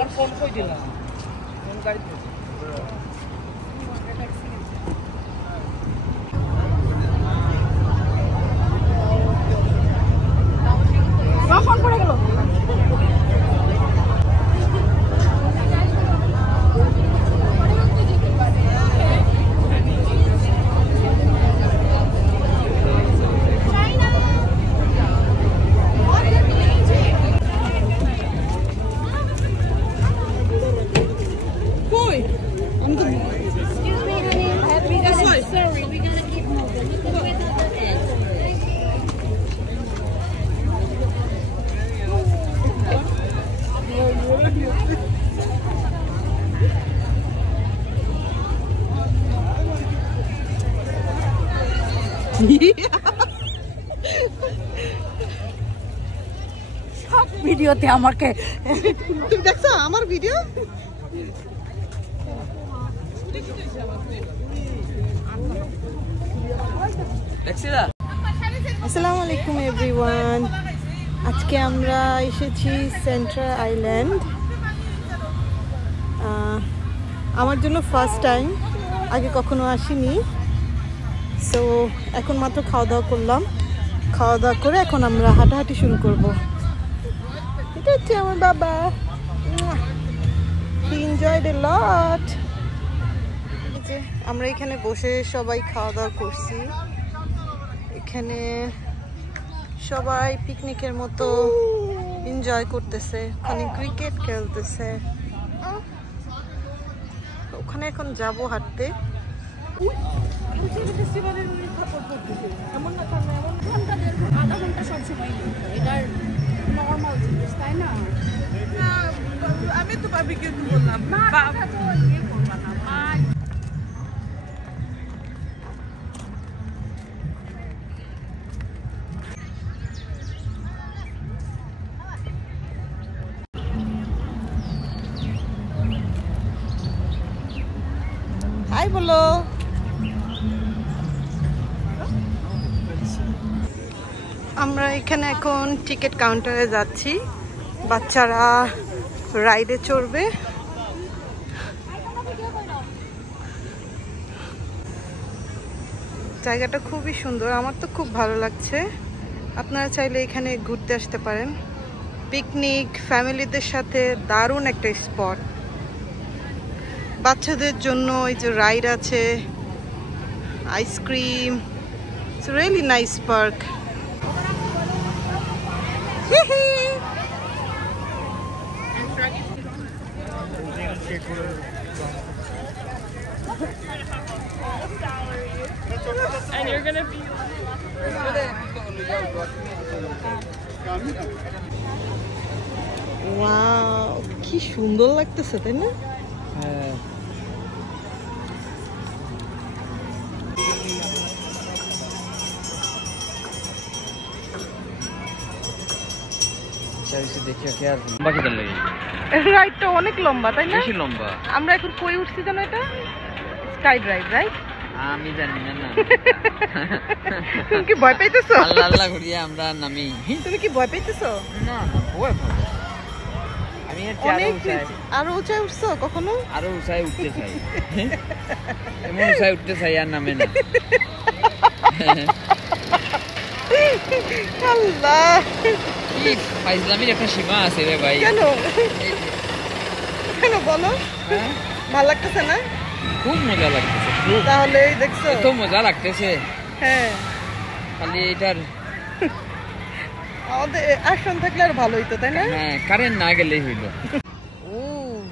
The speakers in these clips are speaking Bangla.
আমার ফোন কই দিলাম ফোন গাড়িতে ফোন পড়ে গেল সব ভিডিওতে আমাকে তুমি দেখছো আমার ভিডিও আসসালামু আলাইকুম এভরিওয়ান আজকে আমরা এসেছি সেন্ট্রাল আইল্যান্ড আমার জন্য ফার্স্ট টাইম আগে কখনো আসিনি সো এখন মাত্র খাওয়া দাওয়া করলাম খাওয়া দাওয়া করে এখন আমরা হাঁটাহাঁটি শুরু করব এটা হচ্ছে আমার বাবা হি এনজয়ড এ লট যে আমরা এখানে বসে সবাই খাওয়া দাওয়া করছি এখানে সবাই পিকনিকের মতো এনজয় করতেছে ওখানে ক্রিকেট খেলতেছে ওখানে এখন যাব হাঁটতে আমি তো বারবিকিউ বললাম হাই বলো আমরা এখানে এখন টিকিট কাউন্টারে যাচ্ছি বাচ্চারা রাইডে চড়বে জায়গাটা খুবই সুন্দর আমার তো খুব ভালো লাগছে আপনারা চাইলে এখানে ঘুরতে আসতে পারেন পিকনিক ফ্যামিলিদের সাথে দারুণ একটা স্পট বাচ্চাদের জন্য এই যে রাইড আছে ice cream it's really nice park and you're gonna be wow কি সুন্দর লাগতেছে তাই না হ্যাঁ দেখে কি আর লম্বা খেতে লাগে রাইডটা অনেক লম্বা তাই না বেশি লম্বা আমরা এখন কই উঠছি জানো এটা স্কাই রাইড রাইট আমি জানি না না তুমি কি ভয় পাইতেছো আল্লাহ আল্লাহ করিয়া আমরা নামি তুমি কি ভয় পাইতেছো না না ভয় পাবো আমি আরো উঁচাই উঠছো কখনো আরো উঁচাই উঠতে চাই এমন উঁচাই উঠতে চাই আর নামে না আল্লাহ কি ফাইজলামির একটা সীমা আছে রে ভাই কেন কেন বলো ভালো লাগতেছে না খুব মজা লাগতেছে তাহলে এই দেখছো এত মজা লাগতেছে হ্যাঁ খালি এটার আমাদের অ্যাকশন থাকলে আর ভালো হইতো তাই না হ্যাঁ কারেন্ট না গেলেই হইলো ও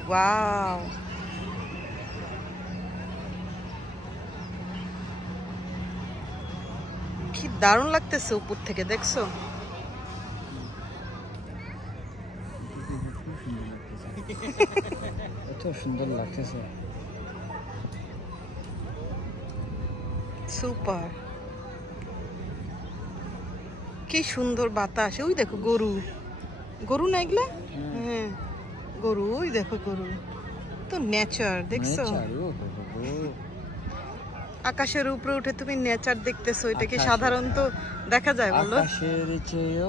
ওয়াও কি দারুণ লাগতেছে উপর থেকে দেখছো এত সুন্দর লাগতেছে সুপার কি সুন্দর বাতাস ওই দেখো গরু গরু না এগুলা হ্যাঁ গরু ওই দেখো গরু তো নেচার দেখছো আকাশের উপরে উঠে তুমি নেচার দেখতেছো এটা কি সাধারণত দেখা যায় বলো আকাশের চেয়ে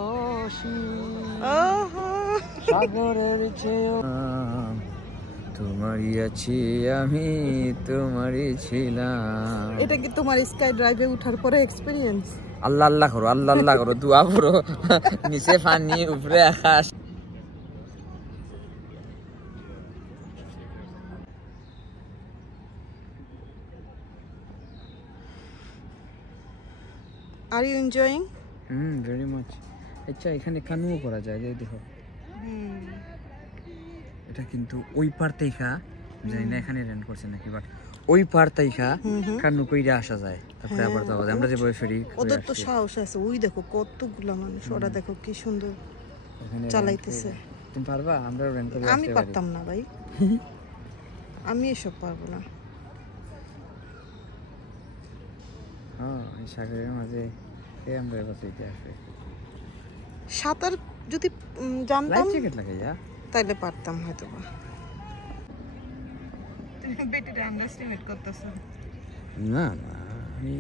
ওহো সাগরের চেয়েও তোমারই আছি আমি, তোমারই ছিলাম। এটা কি তোমার স্কাই ড্রাইভে উঠার পরে এক্সপেরিয়েন্স? আল্লাহ আল্লাহ করো, আল্লাহ আল্লাহ করো, দোয়া করো। নিচে পানি, উপরে আকাশ। আর ইউ এনজয়িং? Very much. আচ্ছা, এখানে কানুও করা যায়, যে দেখো এটা কিন্তু ওই পার তাইখা, জানি না এখানে রেন্ট করছে নাকি, বাট ওই পার তাইখা কানু কইরা আসা যায়, তারপরে আবার যাওয়া যায়। আমরা যে বই ফেরি, ওদের তো সাহস আছে। ওই দেখো কতগুলা মানুষ, ওরা দেখো কি সুন্দর চালাইতেছে। তুমি পারবা? আমরা রেন্ট করে আমি পারতাম না ভাই, আমি এসব পারবো না। হ্যাঁ, এই সাগরের মাঝে কে আমরা বাঁচাইতে আসবে। সাঁতার যদি জানতাম, লাইফ জ্যাকেট লাগাইয়া তাইলে পারতাম হয়তো বা। তুমি বেটিটা আন্ডারস্টিমেট করতেছো। না না, আমি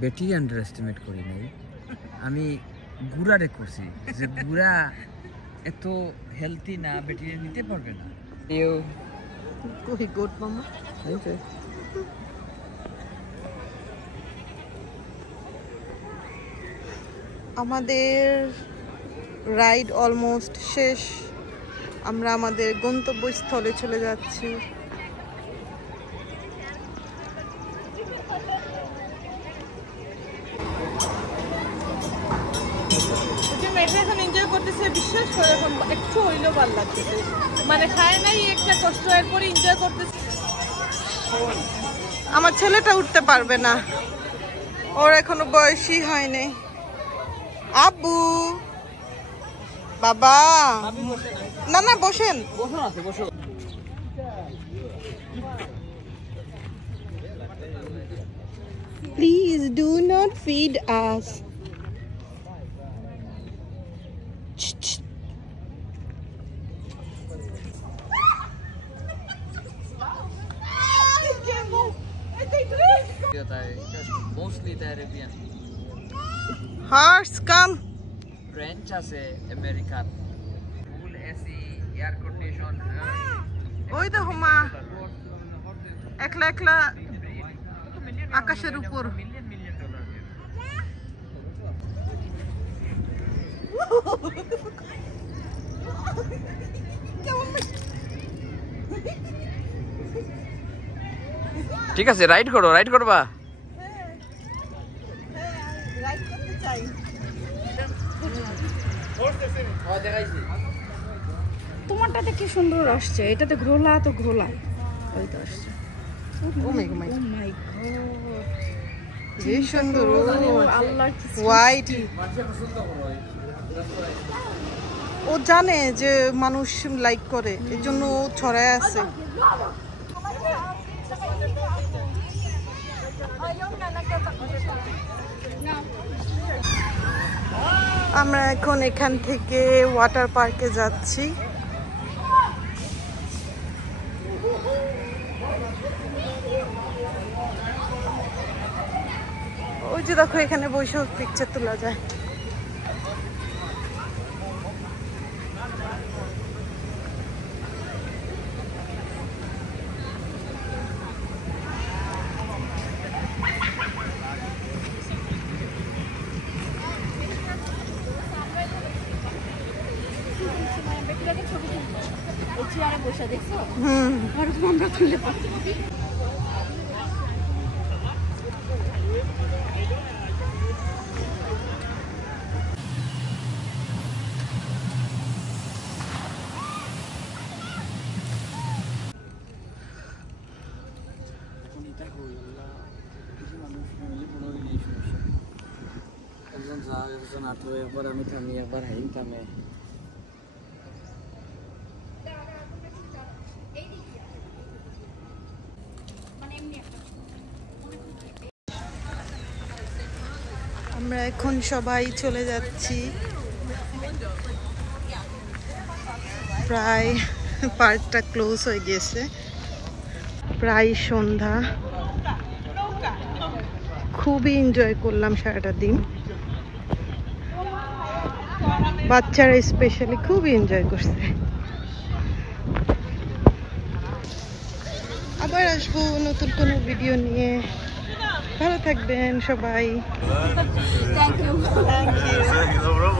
বেটি আন্ডার এস্টিমেট করি নাই, আমি গুড়ারে করছি যে গুড়া এত হেলদি না, বেটি নিতে পারবে না। কই গোট মামা? আমাদের রাইড অলমোস্ট শেষ, আমরা আমাদের গন্তব্যস্থলে চলে যাচ্ছি। মেয়েটা এখন এনজয় করতেছে, বিশ্বাস করে এখন একটু হইলেও ভালো লাগতেছে, মানে খায় নাই একটা কষ্ট, এরপরে এনজয় করতেছে। আমার ছেলেটা উঠতে পারবে না, ওর এখনো বয়সই হয়নি। আব্বু, বাবা, না না বসেন। Please do not feed us. Mostly the Arabian. Horse come. French আছে, American, full AC, air condition. ওই দেখো মা একলা একলা আকাশের উপর। ঠিক আছে, রাইড করো, রাইড করবা। তোমারটাতে কি সুন্দর আসছে, এটাতে ঘোলা তো ঘোলা, ওই তো আসছে। ও মাই গড, ও মাই গড, যে সুন্দর আল্লাহর কি হোয়াইট। ও জানে যে মানুষ লাইক করে, এই জন্য ও ছড়ায় আছে। আমরা এখন এখান থেকে ওয়াটার পার্কে যাচ্ছি। ওই যে দেখো এখানে বসে পিকচার তোলা যায়। একজন যা, একজন আটো, একবার আমি থামি, একবার হাইন থামে। আমরা এখন সবাই চলে যাচ্ছি। প্রায় পার্কটা ক্লোজ হয়ে গেছে, প্রায় সন্ধ্যা। খুবই এনজয় করলাম সারাটা দিন। বাচ্চারা স্পেশালি খুবই এনজয় করছে। আবার আসবো নতুন কোনো ভিডিও নিয়ে। ভালো থাকবেন সবাই। Thank you. Thank you.